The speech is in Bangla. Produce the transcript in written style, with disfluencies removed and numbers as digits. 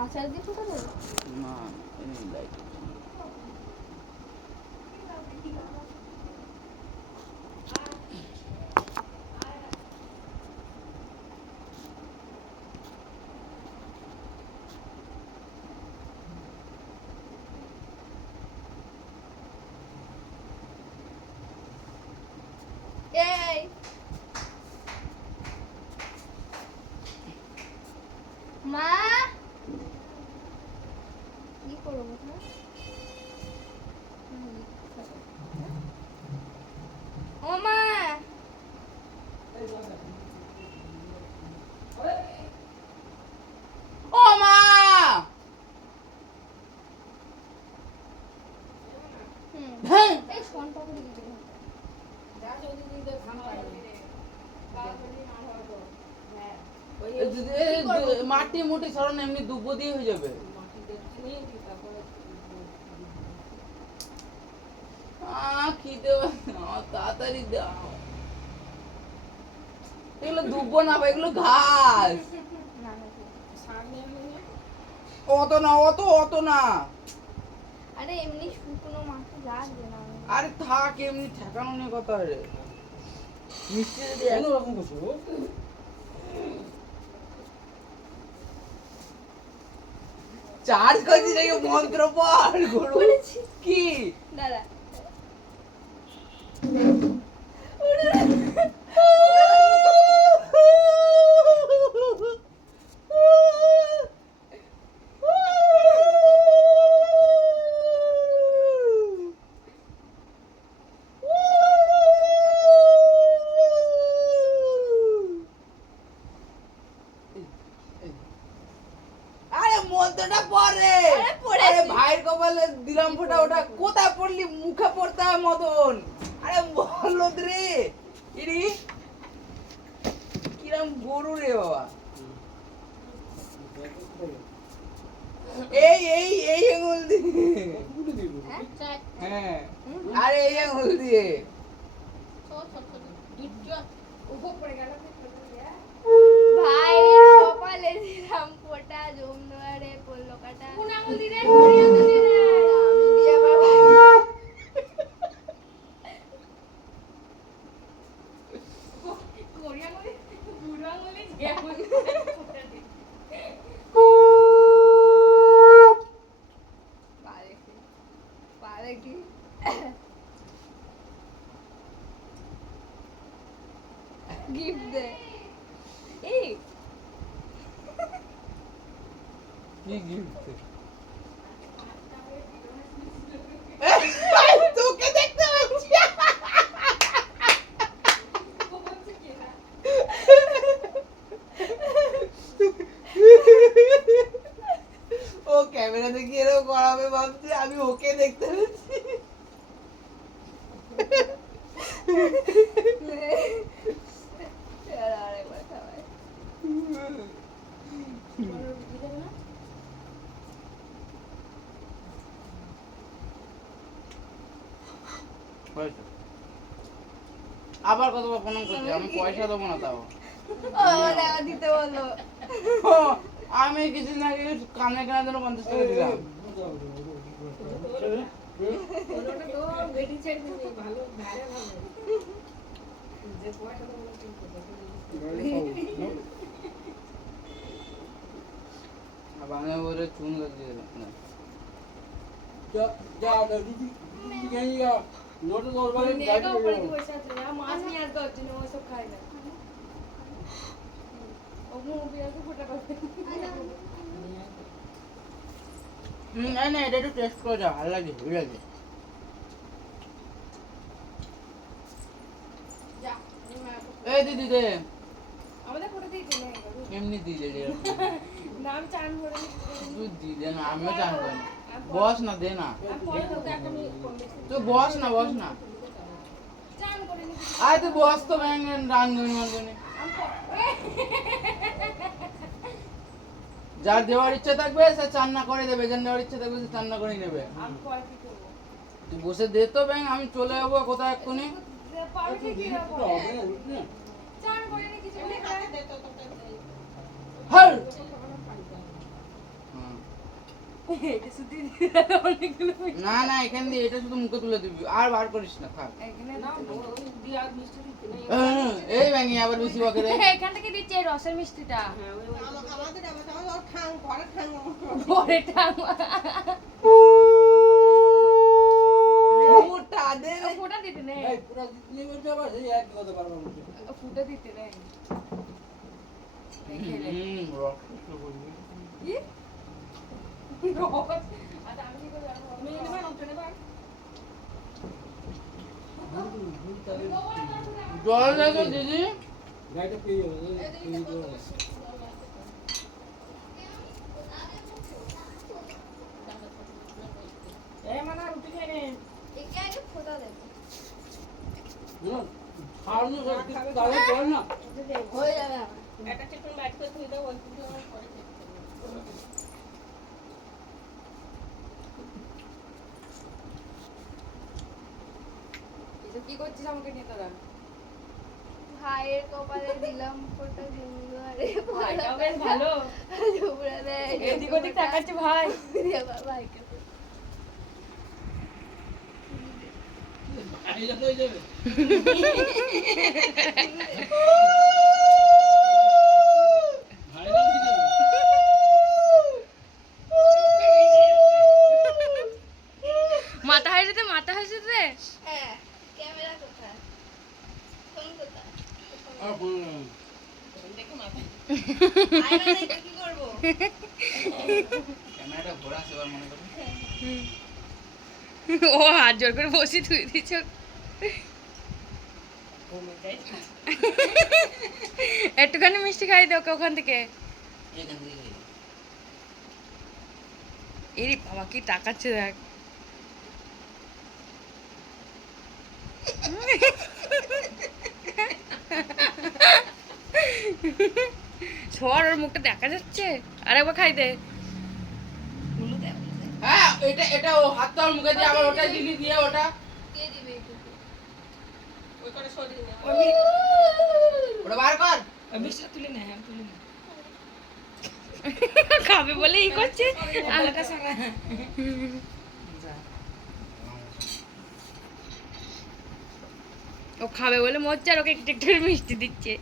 আচার দিয়ে ফোটা দেবে? না এমনি লাইট এই মা কি করবো ও মা ও মা হ্যাঁ এই ফোনটা করে দিতে হবে মাটি মুটি সরান এমনি দুব্বো দিয়ে হয়ে যাবে কি দেব তাড়াতাড়ি দাও এগুলো দুব্বো না ভাই এগুলো ঘাস অত না অত না আরে এমনি শুকনো মাছ লাগবে না আরে থাক এমনি ঠেকানো নিয়ে কথা রে মিষ্টি যদি একরকম কিছু চার্জ করছি নাকি মন্ত্র পড় গুরু কি দাদা মন্ত্রটা পড়ে আরে ভাইয়ের কপালে দিলাম ফোঁটা ওটা কোথায় পড়লি মুখে পড়তে হয় মদন আরে বলদ রে ইরি কিরম গরু রে বাবা এই আঙুল দিয়ে হ্যাঁ আরে এই আঙুল দিয়ে ভাই কপালে দিলাম ফোঁটা জমদুয়ারে পড়লো কাটা কোন আঙুল দিলে আমি দিয়ে আবার কোরি আঙুলে বুড়ো আঙুলে যে আঙুলে ফোঁটা দিই পারে কি গিফট দে এই কি গিফট তোকে দেখতে পাচ্ছি ও ক্যামেরা দেখি এরকম করাবে ভাবছি আমি ওকে দেখতে পাচ্ছি আবার কত প্রণাম করছি আমি পয়সা দেবো না তাও দিতে বললো আমি কিছুদিন আগে কানে কেনার জন্য 50 টাকা দিলাম আমি বলে চুন লাগিয়ে দিলাম মাছ নিয়ে আসতে হচ্ছে না ওসব খাই না না এটা একটু টেস্ট করে যাও ভালো লাগে হেভি লাগে এই দিদি দে আমাদের ফটো দিয়ে দিলে এমনি দিয়ে দে নাম চান করে তুই দিয়ে দে না আমিও চান করি বস না দে না তুই বস না চান করে নি আয় তুই বস তো ব্যাং রাঙ্গুনি মাঙ্গুনি যার দেওয়ার ইচ্ছা থাকবে সে চান্না করে দেবে যার নেওয়ার ইচ্ছা থাকবে সে চান্না করে নেবে তুই বসে দে তো ব্যাং আমি চলে যাবো কোথায় এক্ষুনি হল এটা শুধু অনেকগুলো না না এখান দিয়ে এটা শুধু মুখে তুলে দিবি আর বার করিস না থাক এখানে এই ব্যাঙি আবার বেশি বকে রে এখান থেকে দিচ্ছে এই রসের মিষ্টিটা পরে ঠাং মোটা দে রে। ফোটা দিতে নেই ফুটা দিতে নেই রক্ত করবি। কি আচ্ছা আমি কি করে জল দেখো দিদি একে আগে ফোটা দেবো হয়ে যাবে আমার। এসব কি করছিস আমাকে নিয়ে তোরা? ভাইয়ের কপালে দিলাম ফোঁটা দুয়ারে ভাইটাও বেশ ভালো। জুবড়ারে এদিক ওদিক তাকাচ্ছে ভাই। ভাইকে মাথা হাসে রে, মাথা হাসে রে। হ্যাঁ ক্যামেরা কোথায় ফোন কোথায় আয়না দেখে কি করবো ক্যামেরাটা ঘোরা সেবার মনে করি ও হাত জোর করে বসি তুই দিছ। একটুখানি মিষ্টি খাই দে ওকে ওখান থেকে। এখান থেকে এরি বাবা কি টাকাচ্ছে দেখ। সর ওর মুখটা দেখা যাচ্ছে। আর একবার খাই দে। হ্যাঁ এটা এটা ও হাতটা ওর মুখে দিয়ে আবার ওটা দিলি দিয়ে ওটা কে দিবে এটুকু ওটা বার কর খাবে বলে ই করছে। ও খাবে বলে মরছে আর ওকে একটু একটু মিষ্টি দিচ্ছে।